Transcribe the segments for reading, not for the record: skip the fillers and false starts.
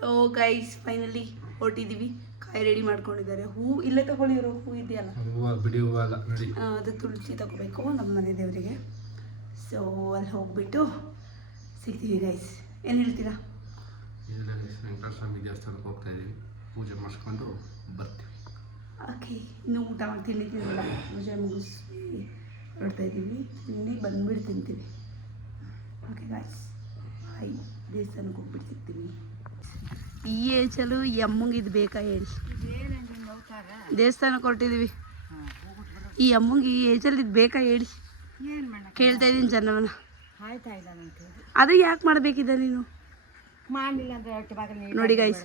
So guys finally ಹೊರಟಿದ್ದೀವಿ. ಕಾಯಿ ready ಮಾಡ್ಕೊಂಡಿದ್ದಾರೆ. ಹೂ ಇಲ್ಲೇ ತಗೊಳ್ಳಿರೋ ಹೂ ಇದೆಯಲ್ಲ, ಬಿಡಿ ಹೂವು ಅಲ್ಲ ನೋಡಿ, ಅದು ತುಳಸಿ ತಗೋಬೇಕು ನಮ್ಮ ಮನೆ ದೇವರಿಗೆ. ಸೊ ಅಲ್ಲಿ ಹೋಗ್ಬಿಟ್ಟು ಸಿಗ್ತೀವಿ ಗೈಸ್. ಏನು ಹೇಳ್ತೀರಾ? ವೆಂಕಟೇಶ್ವರ ಸ್ವಾಮಿ ದೇವಸ್ಥಾನಕ್ಕೆ ಹೋಗ್ತಾ ಇದ್ದೀವಿ, ಪೂಜೆ ಮಾಡಿಸ್ಕೊಂಡು ಬರ್ತೀವಿ. ಓಕೆ, ಇನ್ನೂ ಊಟ ಮಾಡಿ ತಿಂದಿಲ್ಲ, ಪೂಜೆ ಮುಗಿಸಿ ಹೊರಡ್ತಾ ಇದ್ದೀವಿ. ತಿಂಡಿ ಬಂದ್ಬಿಟ್ಟು ತಿಂತೀವಿ. Okay guys bye. ದೇವಸ್ಥಾನಕ್ಕೆ ಹೋಗ್ಬಿಟ್ಟು ಸಿಗ್ತೀವಿ. ಈ ಏಜಲ್ಲೂ ಈ ಅಮ್ಮಂಗೆ ಇದು ಬೇಕಾ ಹೇಳಿ? ದೇವಸ್ಥಾನಕ್ಕೆ ಹೊರಟಿದ್ದೀವಿ. ಈ ಅಮ್ಮಂಗೆ ಈ ಏಜಲ್ಲಿ ಇದು ಬೇಕಾ ಹೇಳಿ? ಕೇಳ್ತಾ ಇದ್ದೀನಿ ಜನವನ್ನ. ಅದು ಯಾಕೆ ಮಾಡಬೇಕಿದ್ದ ನೀನು? ನೋಡಿ ಗೈಸ್,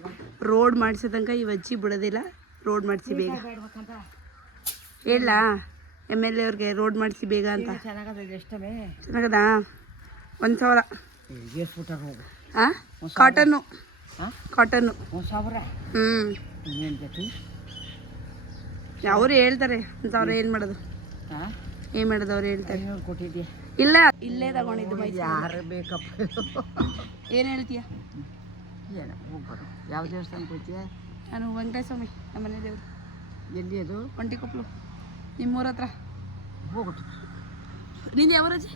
ರೋಡ್ ಮಾಡಿಸೋ ತನಕ ಈ ಅಜ್ಜಿ ಬಿಡೋದಿಲ್ಲ. ರೋಡ್ ಮಾಡಿಸಿ ಬೇಗ ಹೇಳ MLA ಅವ್ರಿಗೆ, ರೋಡ್ ಮಾಡಿಸಿ ಬೇಗ ಅಂತ. ಚೆನ್ನಾಗದಾ? 1,000. ಹಾಂ, ಕಾಟನ್ನು ಅವ್ರು ಹೇಳ್ತಾರೆ 1,000. ಏನು ಮಾಡೋದು ಅವ್ರು ಹೇಳ್ತಾರೆ. ಇಲ್ಲ, ಇಲ್ಲೇ ತಗೊಂಡಿದ್ದು ಯಾರು ಬೇಕಪ್ಪ. ಏನು ಹೇಳ್ತೀಯ? ಯಾವ ದೇವಸ್ಥಾನಕ್ಕೆ ಹೋಗ್ತೀಯ? ನಾನು ವೆಂಕಟೇಶ್ವರ ಸ್ವಾಮಿ, ನಮ್ಮ ಮನೆ ದೇವರು. ಎಲ್ಲಿ ಅದು? ಒಂಟಿಕೊಪ್ಪಲು, ನಿಮ್ಮೂರ ಹತ್ರ. ಹೋಗ್ಬಿಟ್ಟು ನಿಂದು ಯಾವ ರಜೆ?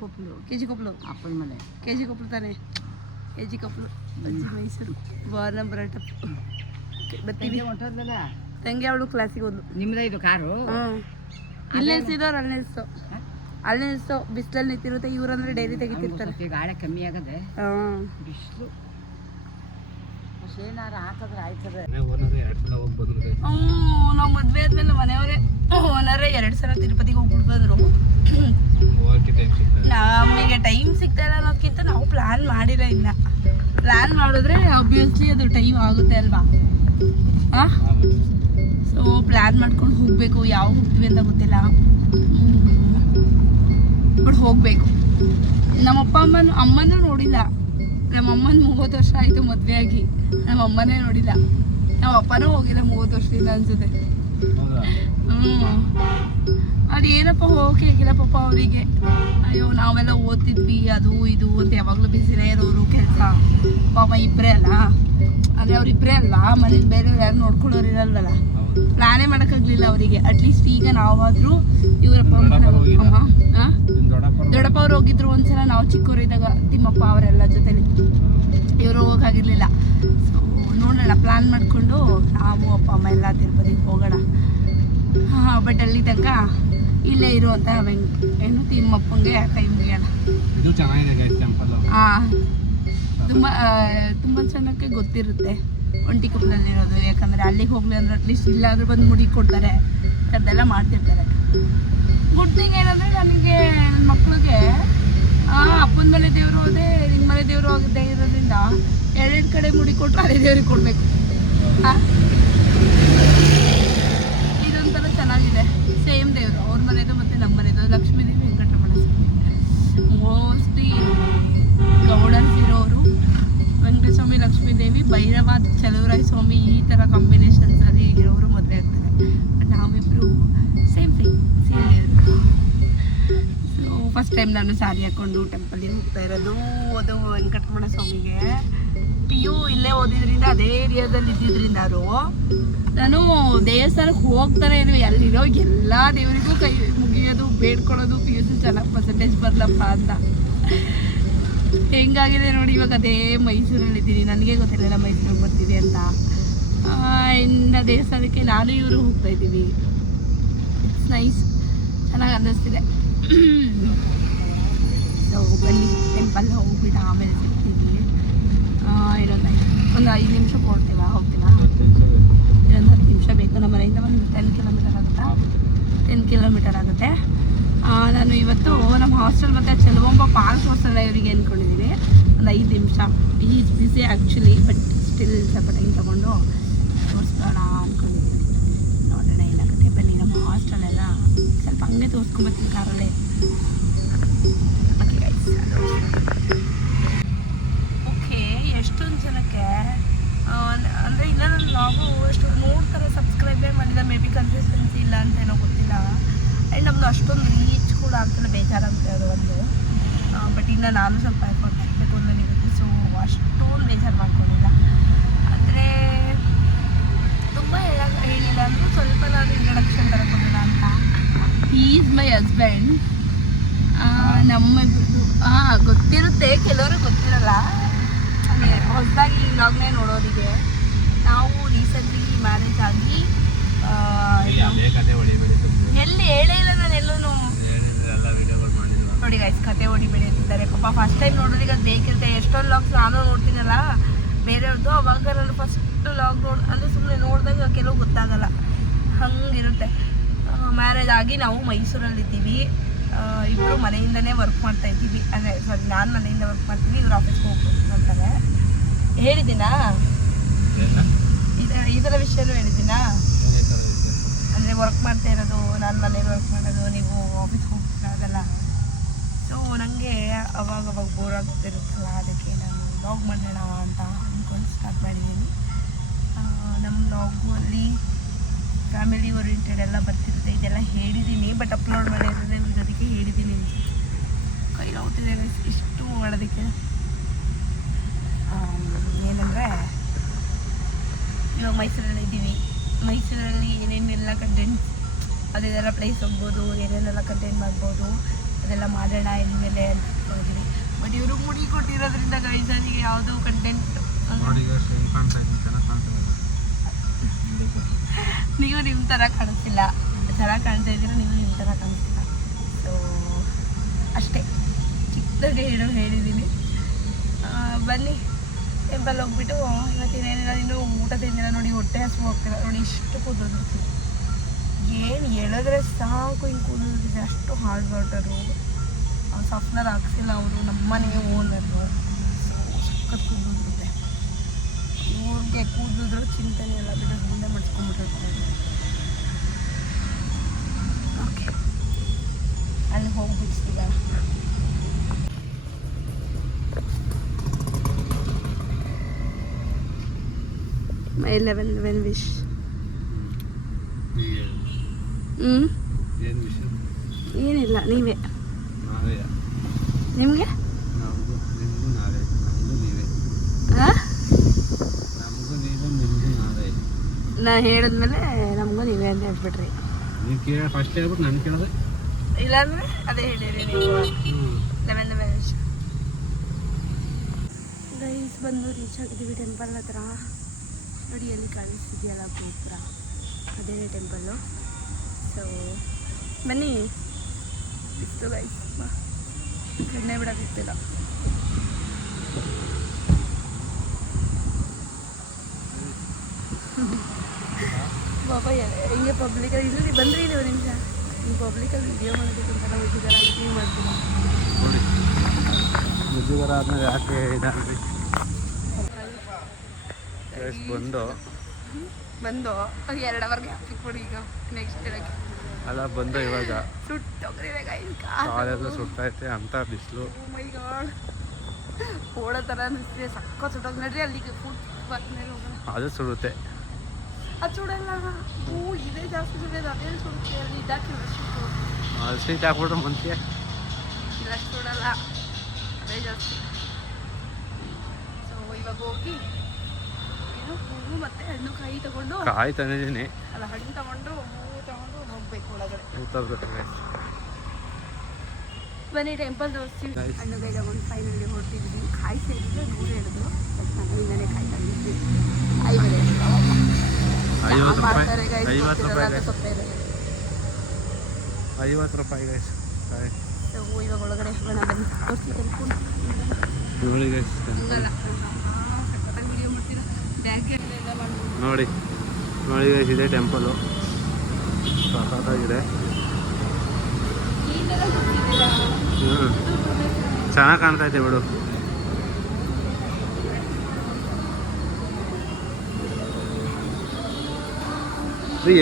ಕೊಪ್ಪಲು. KG ಕೊಪ್ಪಲು. ಅಪ್ಪನ ಮನೆ. KG ಕೊಪ್ಪಲು ತಾನೆ? KG ಕೊಪ್ಪಲು, ಅಜ್ಜಿ ಮೈಸೂರು. ಬಾರ್ ನಂಬರ್ ಬರ್ತೀವಿ. ಹೊಂಟೋದ್ಲಲ್ಲ ತಂಗಿ, ಅವಳು ಕ್ಲಾಸಿಗೆ ಹೋದ್ಲು. ನಿಮ್ದ ಇದು ಕಾರು? ಹ್ಞೂ, ಇಲ್ಲಿ ನಿಲ್ಸಿದವ್ರು ಅಲ್ಲಿ ನಿಲ್ಸೋ ಬಿಸಿಲಲ್ಲಿ ನಿಂತಿರುತ್ತೆ. ಇವ್ರಂದ್ರೆ ಡೈರಿ ತೆಗಿತಿರ್ತಾರೆ. ಗಾಳಿ ಕಮ್ಮಿ ಆಗದೆ, ಹಾಂ, ಬಿಸಿಲು ಏನಾರು ಹಾಕಿದ್ರೆ ಆಯ್ತದೆ. ನಾವು ಮದುವೆ ಆದ್ಮೇಲೆ ಮನೆಯವರೇ ಓನರೇ 2 ಸಲ ತಿರುಪತಿಗೆ ಹೋಗ್ಬಿಟ್ಟು ಬಂದರು. ನಮಗೆ ಟೈಮ್ ಸಿಗ್ತಾ ಇಲ್ಲ ಅನ್ನೋದಕ್ಕಿಂತ ನಾವು ಪ್ಲ್ಯಾನ್ ಮಾಡಿಲ್ಲ. ಇನ್ನು ಪ್ಲ್ಯಾನ್ ಮಾಡಿದ್ರೆ ಆಬ್ವಿಯಸ್ಲಿ ಅದು ಟೈಮ್ ಆಗುತ್ತೆ ಅಲ್ವಾ? ಹಾಂ, ಸೊ ಪ್ಲ್ಯಾನ್ ಮಾಡ್ಕೊಂಡು ಹೋಗಬೇಕು. ಯಾವಾಗ ಹೋಗ್ತೀವಿ ಅಂತ ಗೊತ್ತಿಲ್ಲ, ಬಟ್ ಹೋಗಬೇಕು. ನಮ್ಮಪ್ಪ ಅಮ್ಮನೂ ನೋಡಿಲ್ಲ. ನಮ್ಮ ಅಮ್ಮನ 30 ವರ್ಷ ಆಯಿತು ಮದುವೆ ಆಗಿ, ನಮ್ಮ ಅಮ್ಮನೇ ನೋಡಿಲ್ಲ. ನಮ್ಮ ಅಪ್ಪನೂ ಹೋಗಿಲ್ಲ 30 ವರ್ಷದಿಂದ ಅನ್ಸುತ್ತೆ. ಅದೇನಪ್ಪ ಹೋಗಕ್ಕೆ ಆಗಿಲ್ಲ ಪಾಪ ಅವರಿಗೆ. ಅಯ್ಯೋ, ನಾವೆಲ್ಲ ಓದ್ತಿದ್ವಿ, ಅದು ಇದು ಅಂತ ಯಾವಾಗಲೂ ಬಿಸಿಲೇ ಇರೋರು ಕೆಲಸ. ಪಾಪ ಇಬ್ಬರೇ ಅಲ್ಲ, ಅದೇ ಅವ್ರಿಬ್ಬರೇ ಅಲ್ವಾ, ಮನೇಲಿ ಬೇರೆಯವ್ರು ಯಾರು ನೋಡ್ಕೊಳ್ಳೋರು ಇರಲ್ವಲ್ಲ. ಪ್ಲಾನೇ ಮಾಡೋಕ್ಕಾಗಲಿಲ್ಲ ಅವರಿಗೆ. ಅಟ್ಲೀಸ್ಟ್ ಈಗ ನಾವಾದರೂ ಇವರಪ್ಪ ಅಮ್ಮ ದೊಡ್ಡಪ್ಪ ಅವ್ರು ಹೋಗಿದ್ರು ಒಂದ್ಸಲ, ನಾವು ಚಿಕ್ಕವರಿದ್ದಾಗ, ತಿಮ್ಮಪ್ಪ ಅವರೆಲ್ಲ ಜೊತೆಲಿ. ಇವರು ಹೋಗೋಕ್ಕಾಗಿರ್ಲಿಲ್ಲ. ಸೊ ನೋಡೋಣ, ಪ್ಲ್ಯಾನ್ ಮಾಡಿಕೊಂಡು ನಾವು ಅಪ್ಪ ಅಮ್ಮ ಎಲ್ಲ ತಿರುಪತಿಗೆ ಹೋಗೋಣ. ಹಾಂ, ಬಟ್ ಅಲ್ಲಿ ತನಕ ಇಲ್ಲೇ ಇರುವಂಥ ಏನು ತಿಮ್ಮಪ್ಪಂಗೆ ಕೈ ಮುಗಿಯೋಣ. ಹಾಂ, ತುಂಬ ಜನಕ್ಕೆ ಗೊತ್ತಿರುತ್ತೆ ಒಂಟಿಕೊಪ್ಪಲಲ್ಲಿರೋದು. ಯಾಕಂದರೆ ಅಲ್ಲಿಗೆ ಹೋಗಲಿ ಅಂದ್ರೆ ಅಟ್ಲೀಸ್ಟ್ ಇಲ್ಲಾದರೂ ಬಂದು ಮುಡಿ ಕೊಡ್ತಾರೆ, ಅದೆಲ್ಲ ಮಾಡ್ತಿರ್ತಾರೆ. ಗುಡ್ ಥಿಂಗ್ ಏನಂದರೆ, ನನಗೆ ನನ್ನ ಮಕ್ಕಳಿಗೆ ಅಪ್ಪನ ಮನೆ ದೇವರು ಹೋದೆ, ನಿಮ್ಮ ಮನೆ ದೇವರು ಹೋಗದೆ ಇರೋದ್ರಿಂದ 2 ಕಡೆ ಮುಡಿ ಕೊಟ್ಟರೆ ಅದೇ ದೇವ್ರಿಗೆ ಕೊಡಬೇಕು. ಹಾಂ, ಇದೊಂಥರ ಚೆನ್ನಾಗಿದೆ. ಸೇಮ್ ದೇವರು, ಅವ್ರ ಮನೆದು ಮತ್ತು ನಮ್ಮ ಮನೆದು. ಲಕ್ಷ್ಮೀ ದೇವಿ, ವೆಂಕಟರಮಣ ಸ್ವಾಮಿ. ಮೋಸ್ಟ್ಲಿ ಗೌಡನ್ಸ್ ಇರೋರು ವೆಂಕಟೇಶ್ವರ ಸ್ವಾಮಿ, ಲಕ್ಷ್ಮೀ ದೇವಿ, ಭೈರವ, ಚಲುವರಾಯ ಸ್ವಾಮಿ, ಈ ಥರ ಕಾಂಬಿನೇಷನ್ಸಲ್ಲಿ ಇರೋರು ಮದುವೆ ಆಗ್ತಾರೆ. ಬಟ್ ನಾವಿಬ್ಬರು ಸೇಮ್ ದೇವರು. ಸೊ ಫಸ್ಟ್ ಟೈಮ್ ನಾನು ಸಾರಿ ಹಾಕ್ಕೊಂಡು ಟೆಂಪಲ್ಗೆ ಹೋಗ್ತಾ ಇರೋದು. ಅದು ವೆಂಕಟರಮಣ ಸ್ವಾಮಿಗೆ. PU ಇಲ್ಲೇ ಓದಿದ್ರಿಂದ, ಅದೇ ಏರಿಯಾದಲ್ಲಿ ಇದ್ದಿದ್ದರಿಂದ ನಾನು ದೇವಸ್ಥಾನಕ್ಕೆ ಹೋಗ್ತಾನೆ ಇದ್ವಿ. ಅಲ್ಲಿರೋ ಎಲ್ಲ ದೇವರಿಗೂ ಕೈ ಮುಗಿಯೋದು, ಬೇಡ್ಕೊಳ್ಳೋದು, PUC ಚೆನ್ನಾಗಿ ಪರ್ಸೆಂಟೇಜ್ ಬರಲಪ್ಪ ಅಂತ. ಹೆಂಗಾಗಿದೆ ನೋಡಿ ಇವಾಗ. ಅದೇ ಮೈಸೂರಲ್ಲಿದ್ದೀನಿ, ನನಗೆ ಗೊತ್ತಿರಲಿಲ್ಲ ಮೈಸೂರಿಗೆ ಬರ್ತೀವಿ ಅಂತ. ಇನ್ನು ದೇವಸ್ಥಾನಕ್ಕೆ ನಾನು ಇವರು ಹೋಗ್ತಾಯಿದ್ದೀವಿ. ಇಟ್ಸ್ ನೈಸ್, ಚೆನ್ನಾಗಿ ಅನ್ನಿಸ್ತಿದೆ. ಸೊ ಬನ್ನಿ, ಟೆಂಪಲ್ ಹೋಗ್ಬಿಟ್ಟು ಆಮೇಲೆ ಸಿಗ್ತೀವಿ. ಒಂದು 5 ನಿಮಿಷ ಕೊಡ್ತೀವ, ಹೋಗ್ತೀವ. ಇನ್ನೊಂದು 10 ನಿಮಿಷ ಬೇಕು. ನಮ್ಮ ಮನೆಯಿಂದ ಒಂದು 10 ಕಿಲೋಮೀಟರ್ ಆಗುತ್ತಾ, 10 ಕಿಲೋಮೀಟರ್ ಆಗುತ್ತೆ. ನಾನು ಇವತ್ತು ನಮ್ಮ ಹಾಸ್ಟೆಲ್ ಮತ್ತು ಚೆಲುವಂಬ ಪಾರ್ಕ್ ಹಾಸ್ಟೆಲ್ ಇವರಿಗೆ ಅಂದ್ಕೊಂಡಿದ್ದೀನಿ. ಒಂದು 5 ನಿಮಿಷ. Is busy actually, but still ಸ್ವಲ್ಪ ಟೈಮ್ ತೊಗೊಂಡು ತೋರಿಸ್ಕೊಳ್ಳೋಣ ಅಂದ್ಕೊಂಡಿದ್ದೀನಿ. ನೋಡೋಣ ಏನಾಗುತ್ತೆ. ಬನ್ನಿ, ನಮ್ಮ ಹಾಸ್ಟೆಲೆಲ್ಲ ಸ್ವಲ್ಪ ಹಂಗೆ ತೋರಿಸ್ಕೊಂಬರ್ತೀನಿ ಕಾರಲ್ಲೇ. Okay guys, okay. ಎಷ್ಟೊಂದು ಜನಕ್ಕೆ ಅಂದರೆ ಇಲ್ಲ, ನನ್ನ ಲಾಗು ಎಷ್ಟು ನೋಡ್ತಾರೆ, ಸಬ್ಸ್ಕ್ರೈಬೇ ಮಾಡಿಲ್ಲ. ಮೇ ಬಿ ಕನ್ಸಿಸ್ಟೆನ್ಸಿ ಇಲ್ಲ ಅಂತ ಏನೋ ಗೊತ್ತಿಲ್ಲ. ಆ್ಯಂಡ್ ನಮ್ಮದು ಅಷ್ಟೊಂದು ರೀಚ್ ಕೂಡ ಆಗ್ತಿಲ್ಲ, ಬೇಜಾರಾಗುತ್ತೆ ಅದು ಒಂದು. ಬಟ್ ಇನ್ನು ನಾನು ಸ್ವಲ್ಪ ಎಫರ್ಟ್ ಹಾಕಬೇಕು ಅಂತ ನನಗಿರುತ್ತೆ. ಸೊ ಅಷ್ಟೊಂದು ಬೇಜಾರು ಮಾಡ್ಕೊಂಡಿಲ್ಲ. ಹಸ್ಬೆಂಡ್. ನಮ್ಮಿಬ್ರದ್ದು ಗೊತ್ತಿರುತ್ತೆ, ಕೆಲವರು ಗೊತ್ತಿರಲ್ಲ. ಅಂದರೆ ಹೊಸದಾಗಿ ಈ ವ್ಲಾಗ್ನೇ ನೋಡೋರಿಗೆ, ನಾವು ರೀಸೆಂಟ್ಲಿ ಮ್ಯಾರೇಜ್ ಆಗಿ ಎಲ್ಲಿ ಹೇಳೇ ಇಲ್ಲ ನಾನು ಎಲ್ಲೂ ನೋಡಿ ಗೈಸ್, ಕತೆ ಹೊಡಿಬೇಡಿ ಅಂತಿದ್ದಾರೆ ಪಾಪ. ಫಸ್ಟ್ ಟೈಮ್ ನೋಡೋರಿಗೆ ಅದು ಬೇಕಿರುತ್ತೆ. ಎಷ್ಟೊಂದು ವ್ಲಾಗ್ಸ್ ನಾನು ನೋಡ್ತೀನಲ್ಲ ಬೇರೆಯವ್ರದ್ದು, ಅವಾಗ ನಾನು ಫಸ್ಟ್ ವ್ಲಾಗ್ ಅಂದರೆ ಸುಮ್ಮನೆ ನೋಡಿದಾಗ ಕೆಲವು ಗೊತ್ತಾಗಲ್ಲ, ಹಂಗಿರುತ್ತೆ. ಮ್ಯಾರೇಜ್ ಆಗಿ ನಾವು ಮೈಸೂರಲ್ಲಿದ್ದೀವಿ. ಇಬ್ಬರು ಮನೆಯಿಂದನೇ ವರ್ಕ್ ಮಾಡ್ತಾ ಇದ್ದೀವಿ. ಅಂದರೆ ಸಾರಿ, ನಾನು ಮನೆಯಿಂದ ವರ್ಕ್ ಮಾಡ್ತೀನಿ, ಇವ್ರು ಆಫೀಸ್ಗೆ ಹೋಗ್ಬೇಕು ಅಂತಾರೆ. ಹೇಳಿದ್ದೀನಾ ಈ ಥರ ವಿಷಯನೂ ಹೇಳಿದ್ದೀನಾ? ಅಂದರೆ ವರ್ಕ್ ಮಾಡ್ತಾ ಇರೋದು, ನಾನು ಮನೇಲಿ ವರ್ಕ್ ಮಾಡೋದು, ನೀವು ಆಫೀಸ್ಗೆ ಹೋಗ್ತೀರ, ಅದೆಲ್ಲ. ಸೊ ನನಗೆ ಅವಾಗ ಬೋರ್ ಆಗ್ತಿರುತ್ತಲ್ಲ, ಅದಕ್ಕೆ ನಾನು ವ್ಲಾಗ್ ಮಾಡೋಣ ಅಂತ ಅಂದ್ಕೊಂಡು ಸ್ಟಾರ್ಟ್ ಮಾಡಿದ್ದೀನಿ. ನಮ್ಮ ವ್ಲಾಗಲ್ಲಿ ಫ್ಯಾಮಿಲಿ ಓರಿಯೆಂಟೆಡ್ ಎಲ್ಲ ಬರ್ತಿರುತ್ತೆ. ಇದೆಲ್ಲ ಹೇಳಿದ್ದೀನಿ, ಬಟ್ ಅಪ್ಲೋಡ್ ಮಾಡಿದ್ರೆ ಅದಕ್ಕೆ ಹೇಳಿದ್ದೀನಿ. ಕೈ ನೋಡ್ತಿದೆ ಇಷ್ಟು ಮಾಡೋದಕ್ಕೆ. ಏನಂದರೆ ಇವಾಗ ಮೈಸೂರಲ್ಲಿ ಇದ್ದೀವಿ. ಮೈಸೂರಲ್ಲಿ ಏನೇನೆಲ್ಲ ಕಂಟೆಂಟ್, ಅದೆಲ್ಲ ಪ್ಲೇಸ್ ಹೋಗ್ಬೋದು, ಏನೇನೆಲ್ಲ ಕಂಟೆಂಟ್ ಮಾಡ್ಬೋದು, ಅದೆಲ್ಲ ಮಾಡೋಣ ಇನ್ಮೇಲೆ ಹೋಗಿದ್ದೀನಿ. ಬಟ್ ಇವರು ಮುಡಿ ಕೊಟ್ಟಿರೋದ್ರಿಂದ ಗೈಸನಿಗೆ ಯಾವುದೋ ಕಂಟೆಂಟ್ ನೀವು ನಿಮ್ಮ ಥರ ಕಾಣಿಸ್ತಿಲ್ಲ, ಚೆನ್ನಾಗಿ ಕಾಣ್ತಾ ಇದ್ದೀರ, ನೀವು ನಿಮ್ಮ ಥರ ಕಾಣಿಸ್ತಿಲ್ಲ. ಸೊ ಅಷ್ಟೇ, ಚಿಕ್ಕದಾಗಿ ಹೇಳಿದ್ದೀನಿ. ಬನ್ನಿ ಟೆಂಪಲ್ ಹೋಗ್ಬಿಟ್ಟು ಇವತ್ತಿನೇನಿಲ್ಲ, ಇನ್ನೂ ಊಟ ತಿಂದಿಲ್ಲ ನೋಡಿ, ಹೊಟ್ಟೆ ಹಸಿವು ಹೋಗ್ತಿಲ್ಲ ನೋಡಿ, ಇಷ್ಟು ಕೂದಲು ಏನು ಹೇಳಿದ್ರೆ ಸಾಕು ಹಿಂಗೆ ಕೂದಲಿದೆ, ಅಷ್ಟು ಹಾರ್ಡ್ ವಾಟರು. ಸಾಫ್ಟ್ನರ್ ಹಾಕ್ಸಿಲ್ಲ ಅವರು, ನಮ್ಮನೆ ಓನರು. ಸಖತ್ ಕೂದಲಿದೆ ಇವ್ರಿಗೆ, ಕೂದಲಿದ್ರು ಚಿಂತನೆ ಎಲ್ಲ ಬಿಟ್ಟು ಮುಂದೆ ಮಾಡಿಸ್ಕೊಂಡ್ಬಿಟ್ಟಿರ್ತಾರೆ. ಓಕೆ, ಅಲ್ಲಿ ಹೋಗ್ಬಿಡ್ತೀಗ. 11 ವಿಶ್. ಏನಿಲ್ಲ, ನೀವೇ. ನಿಮಗೆ ನಾ ಹೇಳಿದ್ಮೇಲೆ ನಮಗೂ ನೀವೇ ಅಂತ ಹೇಳ್ಬಿಟ್ರಿ. ಫಸ್ಟ್ ಹೇಳ್ಬಿಟ್ಟು ನಾನು ಕೇಳಿದೆ, ಇಲ್ಲಾಂದ್ರೆ ಅದೇ ಹೇಳಿರಿ ನೀವು. 11 ವಿಶ್. ಗೈಸ್ ಬಂದು ರೀಚ್ ಆಗಿದ್ದೀವಿ ಟೆಂಪಲ್ ಹತ್ರ. ನೋಡಿ ಅಲ್ಲಿ ಕಾಣಿಸ್ತಿದೆಯಲ್ಲ ಗೋಪುರ, ಅದೇ ಟೆಂಪಲ್ಲು. ಸೊ ಬನ್ನಿ. ಇತ್ತು ಗೈಸ್, ಕಣ್ಣೇ ಬಿಡೋಕ್ಕಿಲ್ಲ. ಬಾಬಾ ಹಿಂಗೆ ಪಬ್ಲಿಕಲ್ಲಿ ಇಲ್ಲಿ ಬಂದ್ರಿ ನೀವು ನಿಮಿಷ, ನೀವು ಪಬ್ಲಿಕಲ್ಲಿ ವಿಡಿಯೋ ಮಾಡೋದಕ್ಕೆ ಒಂಥರ ಹೋಗಿದ್ದಾರೆ, ಅದಕ್ಕೆ ನೀವು ಮಾಡ್ತೀರಾ. ಮುಜುಗರ ಆದ್ಮೇಲೆ ಯಾಕೆ ಇದಾಗ್ರಿ ಬಂದು 2 ಅವರ್ಗೆ ಹಾಕಿಕೊಡಿ. ಈಗ ನೆಕ್ಸ್ಟ್ ಇರೋಕ್ಕೆ ಅಲ್ಲ ಬಂದು ಇವಾಗ ಸುಟ್ಟೋಗ್ರಿವೆ ಕಾಲೆಲ್ಲ ಸುಡ್ತೈತೆ ಅಂತ ಬಿಸಿಲು. ಮೈ ಗಾಡ್, ಓಡೋ ಥರ ಅನಿಸ್ತಿದೆ, ಸಕ್ಕ ಸುಟ್ಟೋಗಿ. ನಡ್ರಿ ಅಲ್ಲಿಗೆ ಫುಡ್ ಮೇಲೆ ಹೋಗೋಣ. ಅದು ಸುಡುತ್ತೆ, ಅದು ಸುಡಲ್ಲ. ಇದೇ ಜಾಸ್ತಿ ಸುಡೋದು, ಅದೇ ಸುಡುತ್ತೆ. ಅಲ್ಲಿ ಇದಾಕಿಲ್ಲ ಸ್ವೀಟ್ ಹಾಕ್ಬಿಟ್ರೆ ಮುಂಚೆ ಇಲ್ಲ, ಸುಡಲ್ಲ, ಅದೇ ಜಾಸ್ತಿ. ಸೊ ಇವಾಗ ಹೋಗಿ ಏನು ಹೂವು ಮತ್ತು ಹಣ್ಣು ಕಾಯಿ ತಗೊಂಡು, ಕಾಯಿ ತಂದಿದ್ದೀನಿ, ಅಲ್ಲ ಹಣ್ಣು ತಗೊಂಡು ಹೂವು ತಗೊಂಡು ಹೋಗ್ಬೇಕು ಒಳಗಡೆ. ಬನ್ನಿ ಟೆಂಪಲ್ ತೋರಿಸ್ತೀವಿ. ಹಣ್ಣು ಬೇಗ ಒಂದು ಫೈನಲ್ಲಿ ಹೊರಟಿದ್ವಿ. ಕಾಯಿ ಸೇರಿದ್ರೆ 100 ಹೇಳಿದ್ರು, ಬಟ್ ಮನೆಯಿಂದನೇ ಕಾಯಿ ತಂದಿದ್ವಿ. 50 ಮಾಡ್ತಾರೆ ಗೈಸ್, 50 ರೂಪಾಯಿ ಸೊಪ್ಪೆ ಇದೆ. 50 ರೂಪಾಯಿ ಗೈಸ್ ಕಾಯಿ. ಇವಾಗ ಒಳಗಡೆ ಹೋಗೋಣ ಬನ್ನಿ, ತೋರಿಸ್ತೀವಿ. ಹಂಗಲ್ಲ ವಿಡಿಯೋ ಮಾಡ್ತೀರಾ, ಬ್ಯಾಗ್ ಎಲ್ಲ ಮಾಡ್ಬೋದು. ನೋಡಿ ನೋಡಿ ಗೈಸ್, ಇದೆ ಟೆಂಪಲು, ಸಖತ್ತಾಗಿದೆ. ಚೆನ್ನಾಗಿ ಕಾಣ್ತಾ ಇದೆ ಬಿಡು.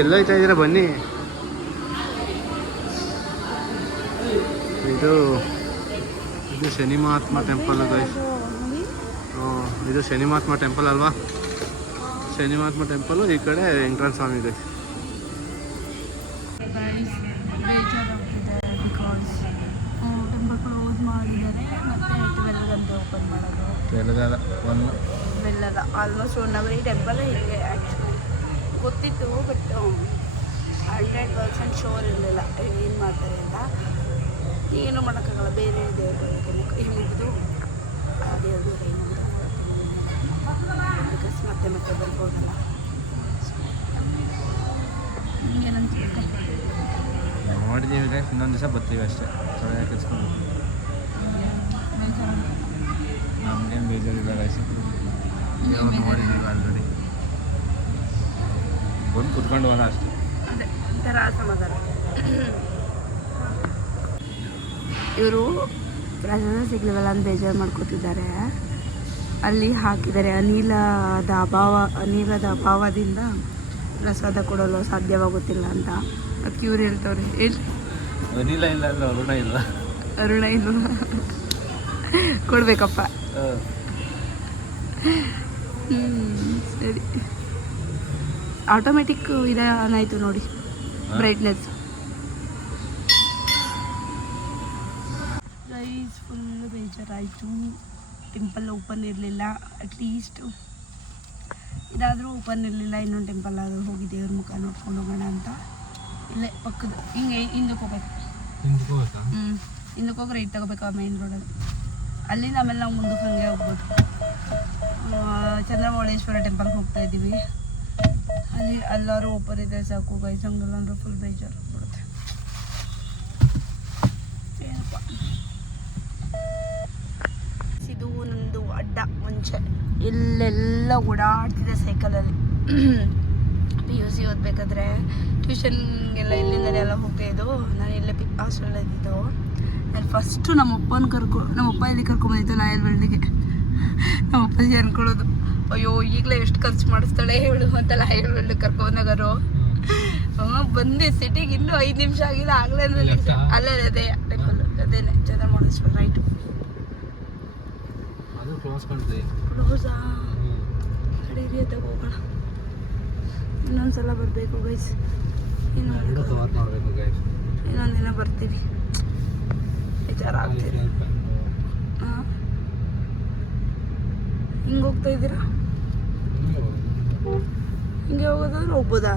ಎಲ್ಲ ಹೋಯ್ತಾ ಇದ್ದೀರಾ ಬನ್ನಿ. ಇದು ಶನಿ ಮಹಾತ್ಮ ಟೆಂಪಲ್ ಗೈಸ್. ಇದು ಶನಿ ಮಹಾತ್ಮ ಟೆಂಪಲ್ ಅಲ್ವಾ? ಶನಿ ಮಹಾತ್ಮ ಟೆಂಪಲು, ಈ ಕಡೆ ವೆಂಕಟೇಶ್ವರ ಸ್ವಾಮಿ ಗೈಸ್. ಆಲ್ಮೋಸ್ಟ್ 1 ಅವರ್ ಈ ಟೆಂಪಲ್ ಹೀಗೆ ಆ್ಯಕ್ಚುಲಿ ಗೊತ್ತಿತ್ತು, ಬಟ್ 100% ಶೋರ್ ಇರಲಿಲ್ಲ ಏನು ಮಾಡ್ತಾರೆ ಅಂತ. ಏನು ಮಾಡೋಕ್ಕಾಗಲ್ಲ, ಬೇರೆ ದೇವ್ರಿಗೆ ಕೈ ಮುಗಿದು ಆ ದೇವ್ರಿಗೆ ಕೈ ಮುಗಿದು ಬಿಕಾಸ್ ಮತ್ತೆ ಮತ್ತೆ ಬರ್ಬೋದಲ್ಲ. ಏನಂತ ನೋಡಿದ್ದೀವಿ ಗೈಸ್, ಇನ್ನೊಂದು ದಿವಸ ಬರ್ತೀವಿ ಅಷ್ಟೇ. ಸೊಳ್ಳೆ ಕಿಸ್ಕೊಂಡು ನಮಗೇನು ಬೇಜಾರಿಲ್ಲ ಗೈಸ್, ನೋಡಿದ್ದೀವಿ ಆಲ್ರೆಡಿ. ಬಂದು ಕುತ್ಕೊಂಡು ಹೋಗೋಣ ಅಷ್ಟೇ. ಅದೇ ಒಂಥರ ಸಮಾಧಾನ. ಇವರು ಪ್ರಸಾದ ಸಿಗ್ಲಿವಲ್ಲ ಅಂತ ಬೇಜಾರು ಮಾಡ್ಕೋತಿದ್ದಾರೆ. ಅಲ್ಲಿ ಹಾಕಿದ್ದಾರೆ ಅನಿಲದ ಅಭಾವದಿಂದ ಪ್ರಸಾದ ಕೊಡಲು ಸಾಧ್ಯವಾಗುತ್ತಿಲ್ಲ ಅಂತ. ಅದಕ್ಕೆ ಇವ್ರು ಹೇಳ್ತವ್ರೆ, ಹೇಳಿ ಅನಿಲ ಇಲ್ಲ ಅಂದ್ರೆ ಅರುಣ ಇಲ್ಲ ಕೊಡ್ಬೇಕಪ್ಪ. ಸರಿ, ಆಟೋಮೆಟಿಕ್ ಇದಾನಾಯ್ತು ನೋಡಿ ಬ್ರೈಟ್ನೆಸ್. ರೈಸ್ ಫುಲ್ ಬೇಜಾರಾಯಿತು. ಟೆಂಪಲ್ ಓಪನ್ ಇರಲಿಲ್ಲ, ಅಟ್ಲೀಸ್ಟ್ ಇದಾದರೂ ಓಪನ್ ಇರಲಿಲ್ಲ. ಇನ್ನೊಂದು ಟೆಂಪಲ್ ಆದರೂ ಹೋಗಿ ದೇವ್ರ ಮುಖ ನೋಡ್ಕೊಂಡು ಹೋಗೋಣ ಅಂತ. ಇಲ್ಲೇ ಪಕ್ಕದ ಹಿಂಗೆ ಹಿಂದಕ್ಕೆ ಹೋಗ್ಬೇಕು. ಹಿಂದಕ್ಕೆ ಹೋಗಿ ರೈಟ್ ತಗೋಬೇಕು ಆ ಮೇನ್ ರೋಡಲ್ಲಿ. ಅಲ್ಲಿಂದ ಆಮೇಲೆ ನಾವು ಮುಂದಕ್ಕೆ ಹಂಗೆ ಹೋಗ್ಬೋದು. ಚಂದ್ರಮೌಳೇಶ್ವರ ಟೆಂಪಲ್ಗೆ ಹೋಗ್ತಾ ಇದ್ದೀವಿ. ಅಲ್ಲಿ ಎಲ್ಲರೂ ಓಪನ್ ಇದೆ ಸಾಕು ಗೈಸ್. ಹಂಗಲ್ಲ ಅಂದ್ರೆ ಫುಲ್ ಬೇಜಾರು ಆಗ್ಬಿಡುತ್ತೆ. ಏನಪ್ಪ ಇದು ನಂದು ಅಡ್ಡ. ಮುಂಚೆ ಇಲ್ಲೆಲ್ಲ ಓಡಾಡ್ತಿದ್ದೆ ಸೈಕಲಲ್ಲಿ. PUC ಓದಬೇಕಾದ್ರೆ ಟ್ಯೂಷನ್ಗೆಲ್ಲ ಇಲ್ಲಿಂದಲೇ ಎಲ್ಲ ಹೋಗ್ತಾಯಿದ್ದು. ನಾನು ಇಲ್ಲೇ ಹಾಸ್ಟೆಲ್ ಇದ್ದಿದ್ದು. ನಾನು ಫಸ್ಟು ನಮ್ಮಪ್ಪ ಇಲ್ಲಿ ಕರ್ಕೊಂಬಂದಿತ್ತು ಲಾಯಲ್ ವರ್ಲ್ಡಿಗೆ. ನಮ್ಮಪ್ಪ ಅನ್ಕೊಳ್ಳೋದು, ಅಯ್ಯೋ ಈಗಲೇ ಎಷ್ಟು ಖರ್ಚು ಮಾಡಿಸ್ತಾಳೆ ಹೇಳು ಅಂತ ಲಾಯಲ್ ವರ್ಲ್ಡಿಗೆ ಕರ್ಕೊಂಡೋಗರು. ಬಂದೆ ಸಿಟಿಗೆ ಇನ್ನೂ 5 ನಿಮಿಷ ಆಗಿದೆ ಆಗಲೇ. ಅಲ್ಲೇ ಅದೇ ಟೆಂಪಲ್ ಅದೇನೆ ಚಂದ್ರಮೌಳೇಶ್ವರ ರೈಟು. ಕ್ಲೋಸಾ? ನಡೀರಿ ಅದಾಗ ಹೋಗೋಣ. ಇನ್ನೊಂದ್ಸಲ ಬರಬೇಕು ಗೈಸ್. ಇನ್ನೊಂದಿನ ಬರ್ತೀವಿ. ವಿಚಾರ ಆಗ್ತೀವಿ. ಹಾಂ, ಹಿಂಗೆ ಹೋಗ್ತಾ ಇದ್ದೀರಾ? ಹಿಂಗೆ ಹೋಗೋದಾದ್ರೆ ಹೋಗ್ಬೋದಾ?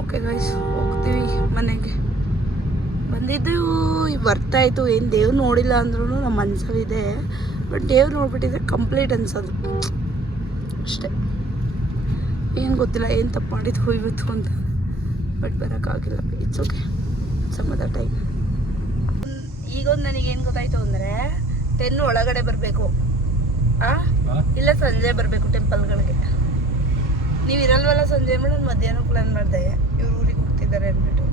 ಓಕೆ ಗೈಸ್, ಹೋಗ್ತೀವಿ ಮನೆಗೆ. ಬಂದಿದ್ದು ಬರ್ತಾಯಿತ್ತು. ಏನು ದೇವ್ರು ನೋಡಿಲ್ಲ ಅಂದ್ರೂ ನಮ್ಮ ಮನಸ್ಸಲ್ಲಿದೆ. ಬಟ್ ದೇವ್ರು ನೋಡ್ಬಿಟ್ಟಿದ್ರೆ ಕಂಪ್ಲೀಟ್ ಅನ್ಸೋದು ಅಷ್ಟೇ. ಏನು ಗೊತ್ತಿಲ್ಲ ಏನು ತಪ್ಪು ಮಾಡಿದ್ದು ಹೋಯ್ಬಿತ್ತು ಅಂತ. ಬಟ್ ಬರೋಕ್ಕಾಗಿಲ್ಲ. It's okay, some other time. ಈಗೊಂದು ನನಗೇನು ಗೊತ್ತಾಯ್ತು ಅಂದರೆ 10 ಒಳಗಡೆ ಬರಬೇಕು, ಇಲ್ಲ ಸಂಜೆ ಬರಬೇಕು ಟೆಂಪಲ್ಗಳಿಗೆ. ನೀವು ಇರಲ್ವಲ್ಲ ಸಂಜೆ ಮಾಡಿ ನಾನು ಮಧ್ಯಾಹ್ನ ಪ್ಲ್ಯಾನ್ ಮಾಡಿದೆ. ಇವ್ರು ಊರಿಗೆ ಹೋಗ್ತಿದ್ದಾರೆ ಅಂದ್ಬಿಟ್ಟು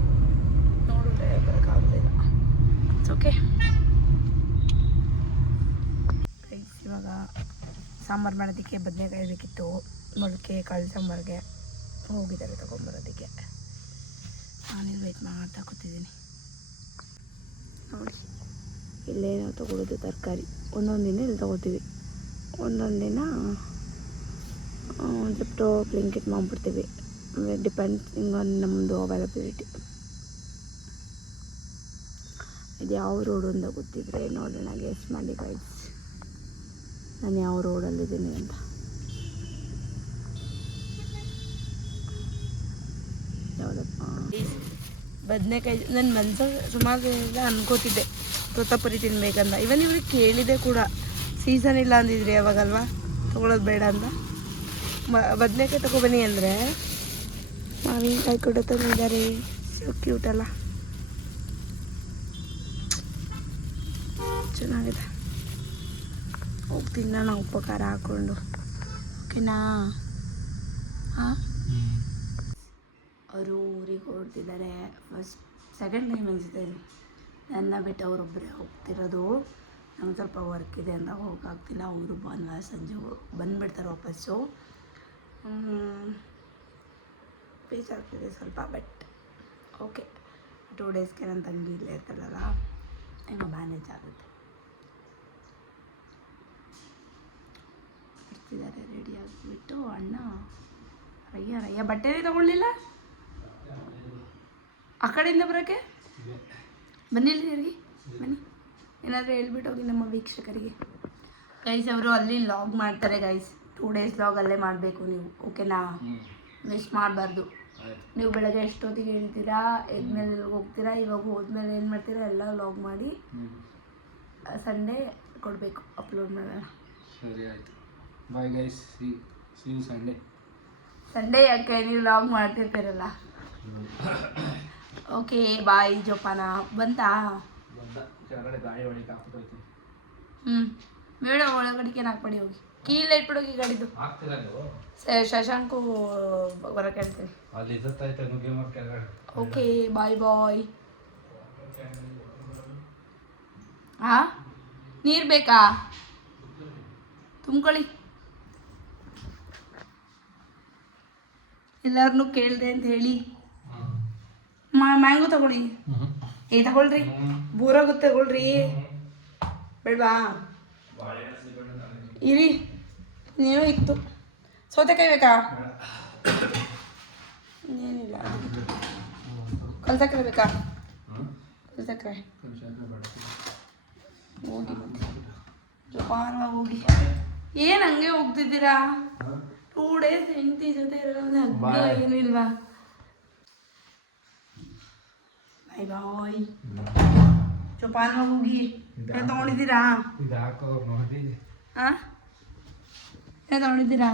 ನೋಡಿದ್ರೆ ಬರೋಕ್ಕಾಗಲಿಲ್ಲ. It's okay. ಇವಾಗ ಸಾಂಬಾರು ಮಾಡೋದಕ್ಕೆ ಬದನೆಕಾಯಿ ಬೇಕಿತ್ತು. ಮೊಳಕೆ ಕಾಳು ಸಾಂಬಾರಿಗೆ ಹೋಗಿದ್ದಾರೆ ತೊಗೊಂಬರೋದಕ್ಕೆ. ನಾನಿಲ್ಲಿ ವೆಯ್ಟ್ ಮಾಡ್ತಾ ಕೂತಿದ್ದೀನಿ. ನೋಡಿ ಇಲ್ಲೇ ನಾವು ತೊಗೊಳೋದು ತರಕಾರಿ. ಒಂದೊಂದು ದಿನ ಇಲ್ಲಿ ತೊಗೋತೀವಿ, ಒಂದೊಂದು ದಿನ ಜಿಪ್ಟೋ ಬ್ಲಿಂಕಿಟ್ ಮಾಡ್ಬಿಡ್ತೀವಿ. ಡಿಪೆಂಡಿಂಗ್ ಆನ್ ನಮ್ಮದು ಅವೈಲಬಿಲಿಟಿ. ಇದು ಯಾವ ರೋಡು ಅಂತ ಗೊತ್ತಿದ್ರೆ ನೋಡೋಣ, ಗೆಸ್ ಮಾಡಿ ಗೈಸ್ ನಾನು ಯಾವ ರೋಡಲ್ಲಿದ್ದೀನಿ ಅಂತ. ಯಾವುದಪ್ಪ ಬದನೆಕಾಯಿ. ನನ್ನ ಮನ್ಸಾಗ ಸುಮಾರು ಅನ್ಕೋತಿದ್ದೆ ತೋತಾಪುರಿ ತಿನ್ಬೇಕಂತ. ಇವನ್ ಇವ್ರಿಗೆ ಕೇಳಿದೆ ಕೂಡ, ಸೀಸನ್ ಇಲ್ಲ ಅಂದಿದ್ರಿ ಯಾವಾಗಲ್ವಾ ತೊಗೊಳೋದು ಬೇಡ ಅಂತ. ಬದನೆಕಾಯಿ ತೊಗೊಬನ್ನಿ ಅಂದರೆ ಮಾವಿನಕಾಯಿ ಕೂಡ ತಂದಿದ್ದಾರೆ. ಸೊ ಕ್ಯೂಟ್ ಅಲ್ಲ, ಚೆನ್ನಾಗಿದೆ. ಹೋಗ್ತೀನಿ ನಾನು ಉಪಕಾರ ಹಾಕ್ಕೊಂಡು. ಓಕೆನಾ? ಹಾಂ, ಅವರು ಊರಿಗೆ ಹೊರಡ್ತಿದ್ದಾರೆ. ಸೆಕೆಂಡ್ ಟೈಮ್ ಅನಿಸುತ್ತೆ ಇದು ನನ್ನ ಬಿಟ್ಟು ಅವರೊಬ್ಬರೇ ಹೋಗ್ತಿರೋದು. ನಂಗೆ ಸ್ವಲ್ಪ ವರ್ಕ್ ಇದೆ ಅಂತ ಹೋಗಾಗ್ತಿಲ್ಲ. ಅವರು ಭಾನುವಾರ ಸಂಜೆ ಬಂದುಬಿಡ್ತಾರೆ ವಾಪಸ್ಸು. ಬೇಜಾರಾಗ್ತಿದೆ ಸ್ವಲ್ಪ, ಬಟ್ ಓಕೆ. 2 ಡೇಸ್ಗೆ ನನ್ನ ತಂಗಿ ಇಲ್ಲೇ ಇರ್ತಾಳಲ್ಲ, ಹೆಂಗೋ ಮ್ಯಾನೇಜ್ ಆಗುತ್ತೆ. ಇರ್ತಿದ್ದಾರೆ ರೆಡಿ ಆಗಿಬಿಟ್ಟು. ಅಣ್ಣ ರಯ್ಯ ಬಟ್ಟೆನೇ ತೊಗೊಳ್ಳಿಲ್ಲ ಆ ಕಡೆಯಿಂದ ಬರೋಕ್ಕೆ. ಬನ್ನಿಲ್ಲ ತಿರುಗಿ ಬನ್ನಿ, ಏನಾದರೂ ಹೇಳ್ಬಿಟ್ಟು ಹೋಗಿ ನಮ್ಮ ವೀಕ್ಷಕರಿಗೆ. ಗೈಸ್ ಅವರು ಅಲ್ಲಿ ಲಾಗ್ ಮಾಡ್ತಾರೆ ಗೈಸ್. 2 days ವ್ಲಾಗಲ್ಲೇ ಮಾಡಬೇಕು ನೀವು, ಓಕೆನಾ? ಮಿಸ್ ಮಾಡಬಾರ್ದು. ನೀವು ಬೆಳಗ್ಗೆ ಎಷ್ಟೊತ್ತಿಗೆ ಹೇಳ್ತೀರಾ, ಎದ್ಮೇಲೆ ಎಲ್ಲಿಗೆ ಹೋಗ್ತೀರಾ, ಇವಾಗ ಹೋದ್ಮೇಲೆ ಏನು ಮಾಡ್ತೀರಾ ಎಲ್ಲ ವ್ಲಾಗ್ ಮಾಡಿ ಸಂಡೇ ಕೊಡಬೇಕು, ಅಪ್ಲೋಡ್ ಮಾಡೋಣ. ಸರಿ ಆಯಿತು. Bye guys, see you Sunday ಯಾಕೆ ನೀವು ವ್ಲಾಗ್ ಮಾಡ್ತಿರ್ತೀರಲ್ಲ. Okay bye. ಜೋಪಾನ ಬಂತಾ? ಕೆಳಗಡೆ ಗಾಡಿ ಒಳಗೆ ಹಾಕ್ಬಿಟ್ಟು ಬೇಡ, ಒಳಗಡಿಕೆ ಹಾಕ್ಬಿಡಿ, ಹೋಗಿ ಕೀಲ್ ಇಟ್ಬಿಡೋಗಿ ಗಾಡಿದು. ಹಾಕ್ತೀರಾ ನೀವು? ಶಶಾಂಕು ಬರೋಕೆ ಹೇಳ್ತೀನಿ. ಅಲ್ಲಿ ಇದ್ದತ್ತೈತೆ ನುಗ್ಗೆ ಮರ ಕೆಳಗಡೆ. ಓಕೆ ಬಾಯ್ ಬಾಯ್. ಹಾಂ, ನೀರು ಬೇಕಾ? ತುಂಬ್ಕೊಳ್ಳಿ. ಎಲ್ಲರನ್ನೂ ಕೇಳಿದೆ ಅಂತ ಹೇಳಿ. ಮ್ಯಾಂಗೋ ತಗೊಳ್ಳಿ. ತಗೊಳ್ರಿ, ಬೋರಾಗುತ್ತೆ ತಗೊಳ್ರಿ. ಬೇಡವಾ? ಇರಿ, ಏನೋ ಇತ್ತು. ಸೌತೆಕಾಯಿ ಬೇಕಾ? ಏನಿಲ್ಲ. ಕಲ್ಸಕ್ರೆ ಬೇಕಾ? ಕಲ್ಸಕ್ರೆ ಹೋಗಿ ಜೋಪಾನವಾಗಿ ಹೋಗಿ. ಏನು ಹಂಗೆ ಹೋಗ್ತಿದ್ದೀರಾ? 2 days ಹೆಂಡತಿ ಜೊತೆ ಇರೋದು ಹಗ್ಗ ಏನಿಲ್ವಾ? ಬಾಯ್ ಬಾಯ್. ಜೋಪಾನವಾಗಿ ಹೋಗಿ. ಏನು ತೊಗೊಂಡಿದ್ದೀರಾ? ಇದು ಹಾಕೋರು ನೋಡಿ. ಹಾಂ, ಏನು ತೊಗೊಂಡಿದ್ದೀರಾ?